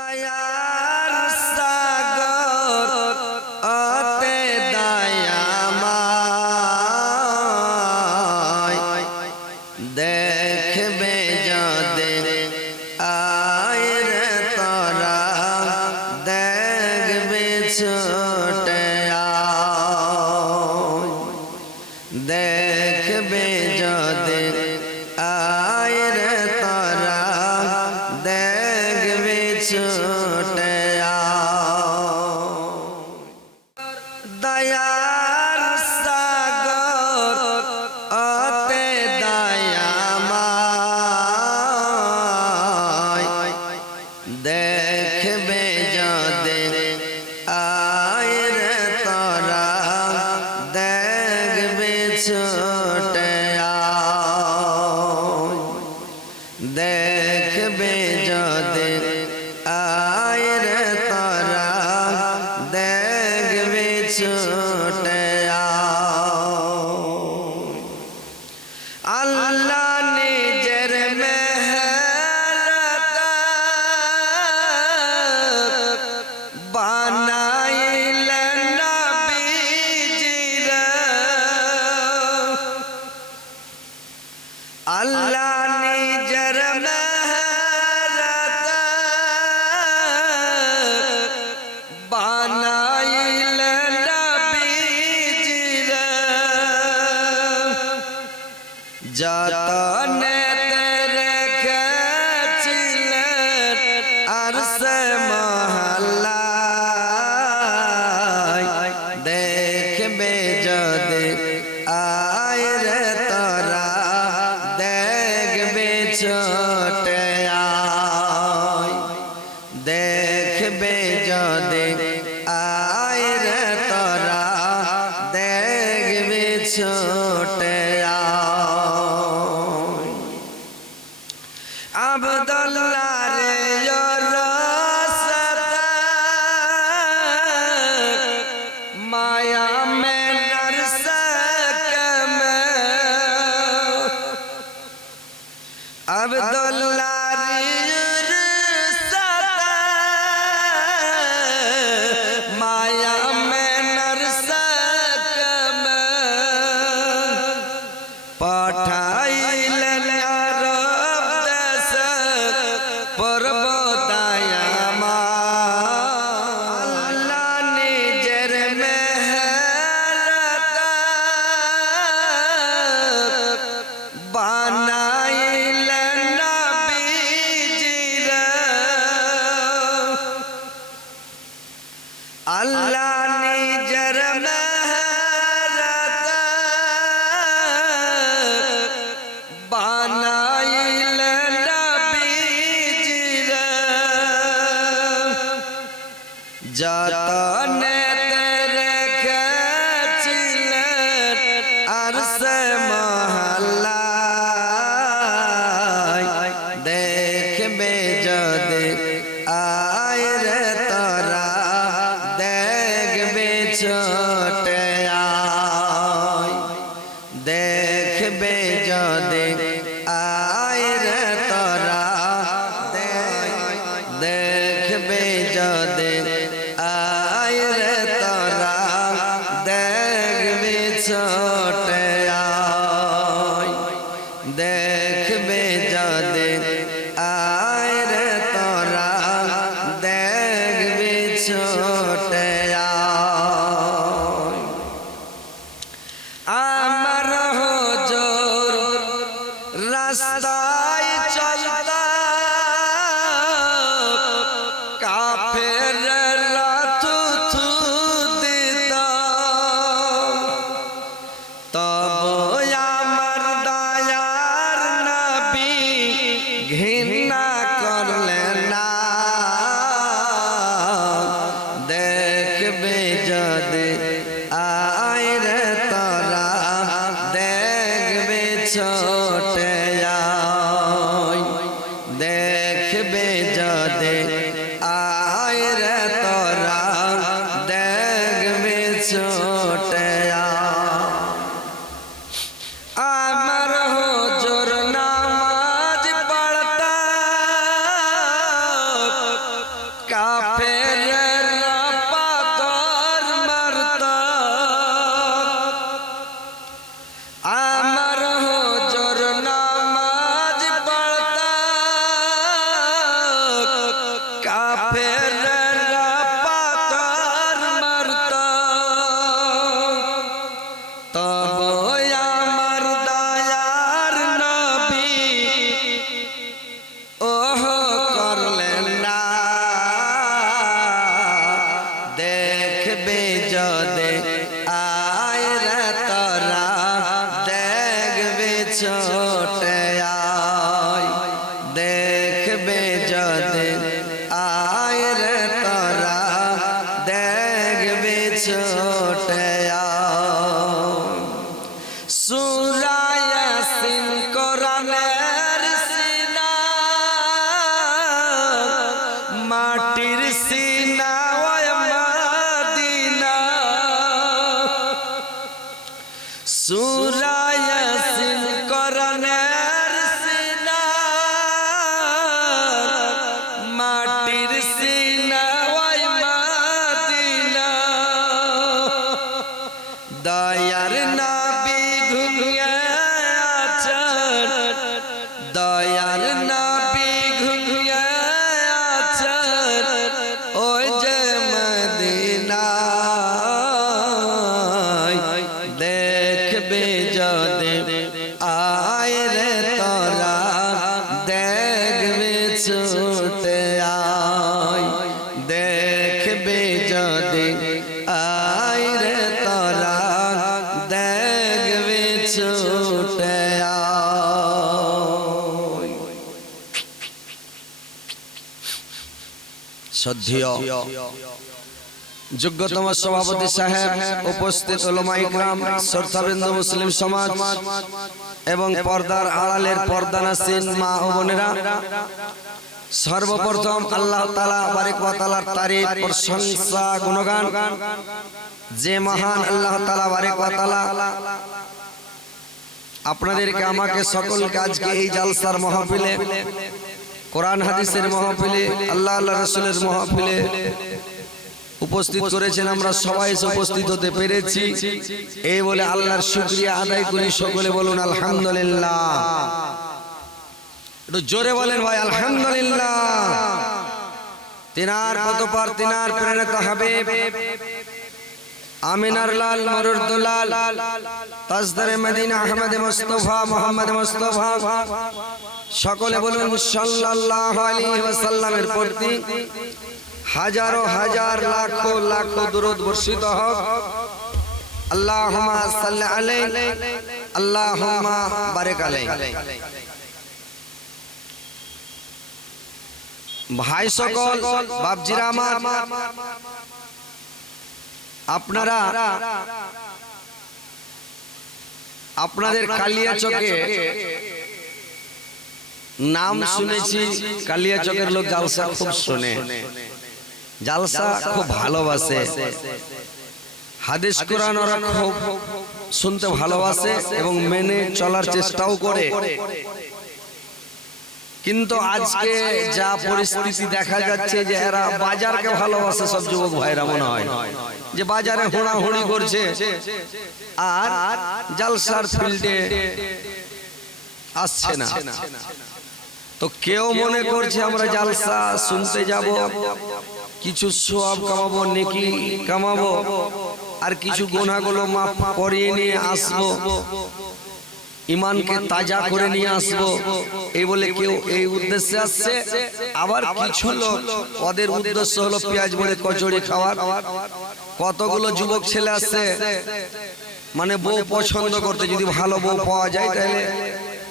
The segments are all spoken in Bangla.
দয়ার সাগর অতে দয়াময় দেখবে যদি আয় রে তোরা দেখবে ছোটে দেখবে যদি আয় রে তোরা দেখবে ছোটে দয়ার সাগর অতে দয়াময় দেখবে যদি আয় রে তোরা দেখবে ছোটে দেখবে যদি আয় রে তোরা দেখবে ছোটে আল্লাহ নিজের মেহেরত বানাইলেন নবীজিরে আল্লাহ নিজের মেহেরত বানাইলেন নবীজিরে যতনে রেখেছিলেন আরশে মহল্লায় দেখবে যদি আয় রে তোরা দেখবে ছোটে দেখবে যদি আয় রে তোরা দেখবে ছোটে আব্দুল্লাহ রে माया में नरसक में अब्दुल्लाह माया में नरसक में पठाइलन अरब देश पर्वताया বানাইলেন নবীজিরে আল্লাহ নিজের মেহেরত বানাইলেন নবীজিরে যতনে রেখেছিলেন আরশে মহল্লায় দেখবে যদি আয় রে তোরা দেখবে ছোটে দেখবে যদি আয় রে তোরা দেখবে যদি আয় রে তোরা দেখবে ছোটে দেখবে যদি আয় রে তোরা দেখবে ছোটে আমার হুজুর রাস্তায় চলতা কাফের কাফেররা পাথর মারত আমার হুজুর নামাজ পড়ত কাফেররা পাথর মারত তবু আমার দয়ার নবী ওহ করলেন না দেখবে যদি আয় রে তোরা দেখবে ছোটে আয় দেখবে যদি আয় রে তোরা দেখবে ছোটে আয় সূরা ইয়াসিন কোরআনের সিনা মাটির সিনা ওই মদিনা সূরা ইয়াসিন কোরআনের সিনা মাটির সিনা ওই মদিনা দয়ার নবী ঘুমিয়ে আছেন দয়ার নবী ঘুমিয়ে আছেন ওই যে মদিনায় দেখবে যদি আয় রে তোরা দেখবে ছুটে আয় দেখবে যদি আয় রে তোরা দেখবে ছুটে আয় শ্রদ্ধেয় যোগ্যতম সভাপতি সাহেব উপস্থিত উলামা ইকরাম শ্রোতাবৃন্দ মুসলিম সমাজ এবং পর্দার আড়ালের পর্দানাসীন মা ও বোনেরা সর্বপ্রথম আল্লাহ তাআলা বারিক ওয়া তাআলার তারিফ প্রশংসা গুণগান যে মহান আল্লাহ তাআলা বারিক ওয়া তাআলা আপনাদেরকে আমাকে সকলকে আজকে এই জালসার মাহফিলে কোরআন হাদিসের মাহফিলে আল্লাহ রাসূলের মাহফিলে উপস্থিত করেছেন আমরা সবাই উপস্থিত হতে পেরেছি এই বলে আল্লাহর শুকরিয়া আদায় করি সকলে বলুন আলহামদুলিল্লাহ একটু জোরে বলেন ভাই আলহামদুলিল্লাহ তিনার পতপার তিনার প্রেরিত হাবিব আমিনার লাল মরুরদুলাল তাজদারে মদিনা আহমদ মুস্তাফা মুহাম্মদ মুস্তাফা সকলে বলুন সাল্লাল্লাহু আলাইহি ওয়াসাল্লামের প্রতি হাজারো হাজার লাখো লাখো দুরূদ বর্ষিত হোক আল্লাহুম্মা সাল্লি আলাইহি আল্লাহুম্মা বারিক আলাইহি ভাই সকল বাপজিরা আমার আপনারা আপনাদের কালিয়াচকে নাম শুনেছি কালিয়াচকের লোক জালসা খুব শুনে জালসা খুব ভালোবাসে হাদিস কোরআন ওরা খুব শুনতে ভালোবাসে এবং মেনে চলার চেষ্টাও করে কিন্তু আজকে যা পরিস্থিতি দেখা যাচ্ছে যে এরা বাজারকে ভালোবাসে সব যুবক ভাইরা মনে হয় যে বাজারে হুড়াহুড়ি করছে আর জালসার ফিল্ডে আসছে না তো কেউ মনে করছে আমরা জালসা শুনতে যাব কিছু সওয়াব কামাবো নেকি কামাবো আর কিছু গুনাহগুলো মাফ করিয়ে নিয়ে আসবো ইমানকে তাজা করে নিয়ে আসবো এই বলে কেউ এই উদ্দেশ্যে আসছে আবার কিছু লোক ওদের উদ্দেশ্য হলো পেঁয়াজ বলে কচুরি খাওয়ার কতগুলো যুবক ছেলে আসছে মানে বউ পছন্দ করতে যদি ভালো বউ পাওয়া যায় তাহলে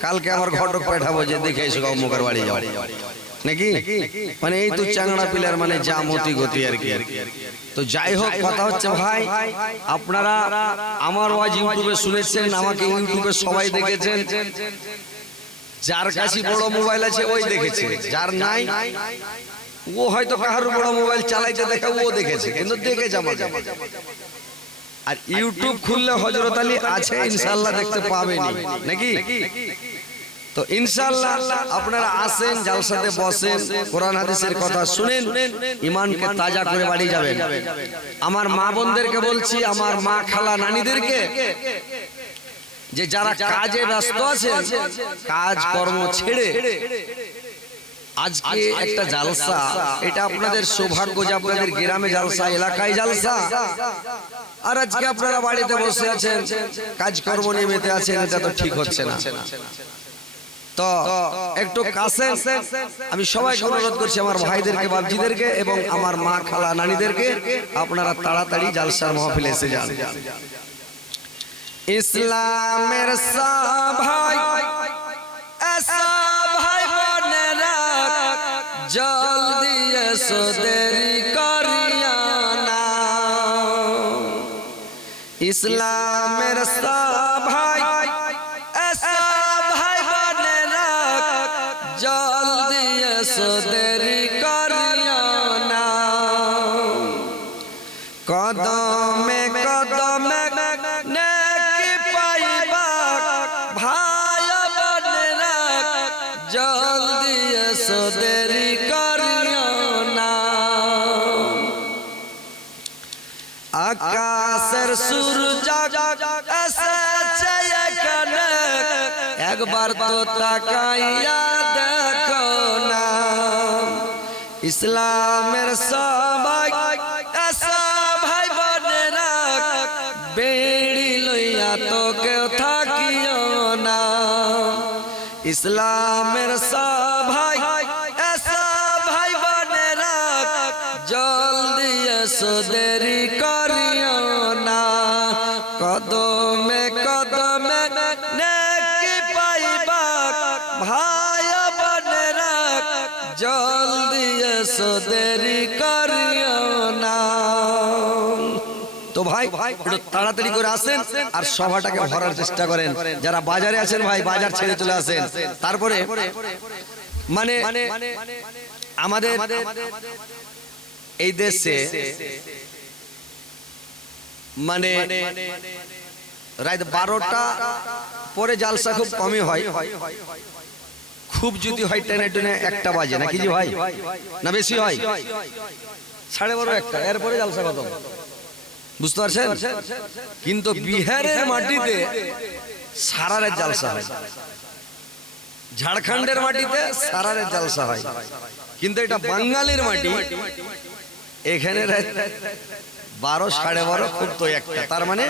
কালকে আমার ঘটক পাঠাবো যে দেখে এসো মুখের বাড়ি যাও নাকি মানে এই তো চাংড়া পিলার মানে যা মতি গতি আর কি তো যাই হোক কথা হচ্ছে ভাই আপনারা আমার ওয়াজ ইউটিউবে শুনেছেন আমাকে ইউটিউবে সবাই দেখেছেন যার কাছে বড় মোবাইল আছে ওই দেখেছে যার নাই ও হয়তো কাহার বড় মোবাইল চালাইতে দেখে ও দেখেছে কিন্তু দেখেছে আমাকে আর ইউটিউব খুললে হযরত আলী আছে ইনশাআল্লাহ দেখতে পাবেনি নাকি তো তো ইনশাআল্লাহ আপনারা আসেন, জালসাতে বসেন, কোরআন হাদিসের কথা শুনেন, ঈমানকে তাজা করে বাড়ি যাবেন। আমার মা বোনদেরকে বলছি, আমার মা খালা নানিদেরকে, যে যারা কাজে ব্যস্ত আছেন, কাজ কর্ম ছেড়ে আজকে একটা জালসা, এটা আপনাদের সৌভাগ্য যে আপনাদের গ্রামে জালসা, এলাকায় জালসা, আর আজকে আপনারা বাড়িতে বসে আছেন, কাজকর্ম নিয়ে মেতে আছেন, এটা তো ঠিক হচ্ছে না। তো একটু কাছে আমি সবাইকে অনুরোধ করছি, আমার ভাইদেরকে, বাবজিদেরকে এবং আমার মা খালা নানিদেরকে, আপনারা তাড়াতাড়ি জালসার মাহফিলে এসে যান। ইসলামের সভায় এসা ভাই বোনেরা, জলদি এসো, দেরি করিও না। ইসলামের সভায় এসা ভাই বোনেরা, জলদি এসো, দেরি করিও না। কদমে কদমে নেকি পাইবা ভাই বোনেরা, জলদি এসো, দেরি করিও না। আকাশের সূর্য এসেছে এখানে, একবার তো তাকাইয়া দেখো না। ইসলামের সবাই এসা ভাই বোনেরা, বেড়ি লইয়া তো কেউ থাকিও না। ইসলামের সবাই এসা ভাই বোনেরা, জলদি এসো, দেরি করিও না। কদমে কদমে নেকি পাইবা ভাই বোনেরা, জলদি এসো, দেরি করিও না। তো ভাই একটু তাড়াতাড়ি করে আসেন আর সভাটাকে ভরার চেষ্টা করেন। যারা বাজারে আছেন ভাই, বাজার ছেড়ে চলে আসেন। তারপরে মানে আমাদের এই দেশে মানে রাত 12টা পরে জালসা খুব কমই হয়, খুব যদি হয় টেনে টেনে 1টা বাজে, নাকি জি ভাই? না বেশি হয় 12:30 1টা, এরপরে জালসা খতম, বুঝতে পারছেন? কিন্তু বিহারের মাটিতে সারা রাত জালসা হয়, ঝাড়খণ্ডের মাটিতে সারা রাত জালসা হয়, কিন্তু এটা বাঙালির মাটি, এখানে রাত 12 12:30 খুব তো 1টা। তার মানে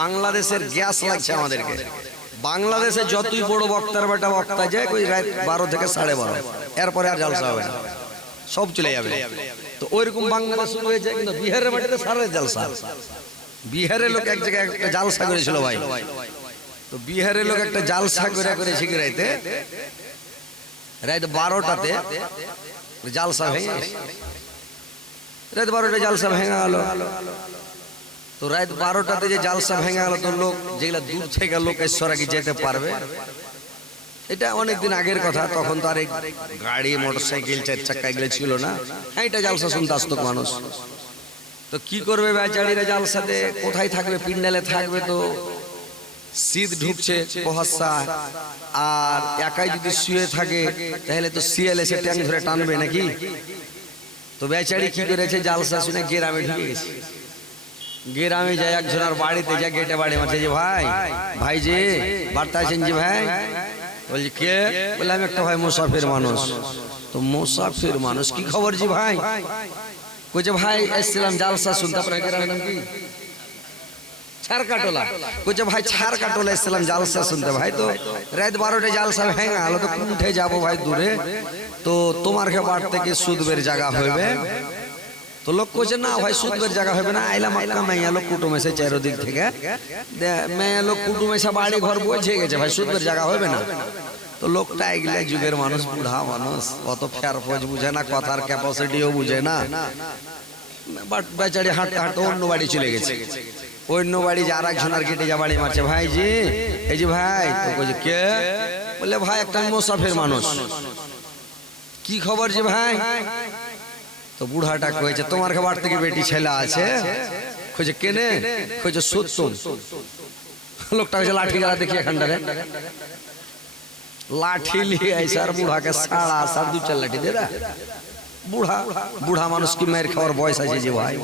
বাংলাদেশের গ্যাস লাগছে আমাদেরকে। বাংলাদেশে যতই বড় বক্তার বেটা বক্তা যায়, ওই রাত 12 থেকে 12:30, এরপরে আর জালসা হবে না, সব চলে যাবে। তো ওইরকম বাংলাদেশ শুরু হয়েছে, কিন্তু বিহারের মাটিতে সারা রাত জালসা। বিহারের লোক এক জায়গায় একটা জালসা করেছিল ভাই, তো বিহারের লোক একটা জালসা করে শিখরাইতে রাত 12টাতে জালসা ভেঙে, রাত 12টায় জালসা ভেঙে গেল। তো রাত 12টাতে যে জালসা ভেঙে গেল, তো লোক যেগুলা দূর থেকে লোক এসরাকি যেতে পারবে, এটা অনেকদিন আগের কথা, তখন তো আর গাড়ি মোটরসাইকেল 4 চাকা এগুলো ছিল না, এটা জালসা শুনতে আসতো মানুষ। তো কি করবে বেচারিরা জালসাতে, কোথায় থাকবে? পিন্ডালে থাকবে, তো শীত ঢুকছে, কুয়াশা, আর একাই যদি শুয়ে থাকে তাহলে তো শিয়াল এসে ট্যাং ধরে টানবে নাকি। তো বেচারি কি করেছে, জালসা শুনে গ্রামে ঢুকে গেছে। গ্রামে যায় একজনের বাড়িতে, যা গেটে বাড়ি মারছে, যে ভাই যে বার্তা আছেন যে ভাই? বলছি কে? বলে আমি একটা ভাই মুসাফির মানুষ। তো মুসাফির মানুষ, কি খবর জি ভাই? কইছে ভাই এসেছিলাম জালসা শুনতে। আপনার গ্রামের নাম কি? ছারকাটোলা। কইছে ভাই ছারকাটোলা এসেছিলাম জালসা শুনতে। ভাই তো রাত 12টায় জালসা ভেঙে গেল, তো উঠে যাবো ভাই দূরে, তো তোমার বাড়ি থেকে সুদবের জায়গা হইবে। তো লোক কইছে না ভাই সুদবের জায়গা হবে না, আইলাম একটা মেয়ে লোক কুটুম এসে চারদিক থেকে, মেয়ে লোক কুটুম এসে বাড়ি ঘর বসে গেছে, ভাই সুদবের জায়গা হবে না। তো লোকটা এগুলা যুগের মানুষ, বুড়া মানুষ, অত ফেয়ার ফোজ বুঝে না, কথার ক্যাপাসিটিও বুঝে না, বাট বেচারি হাঁটতে হাঁটতে অন্য বাড়ি চলে গেছে। অন্য বাড়ি যে আর একজনের গেটে যা বাড়ি মারছে, ভাই জি এই যে ভাই। তো কইছে কে? বলে ভাই একটা মুসাফির মানুষ। কি খবর যে ভাই? তো বুড়াটা কইছে তোমার বাড়ি থেকে বেটি ছেলে আছে। কইছে কেনে? কইছে সত্য। লোকটা কইছে লাঠি গালা দেখি এখানটারে। लाठी लिए ऐसा बूढ़ा के साड़ा सार दू चार लाठी दे रहा बूढ़ा बूढ़ा मानुष की मार खाওয়ার বয়স আছে যে ভাই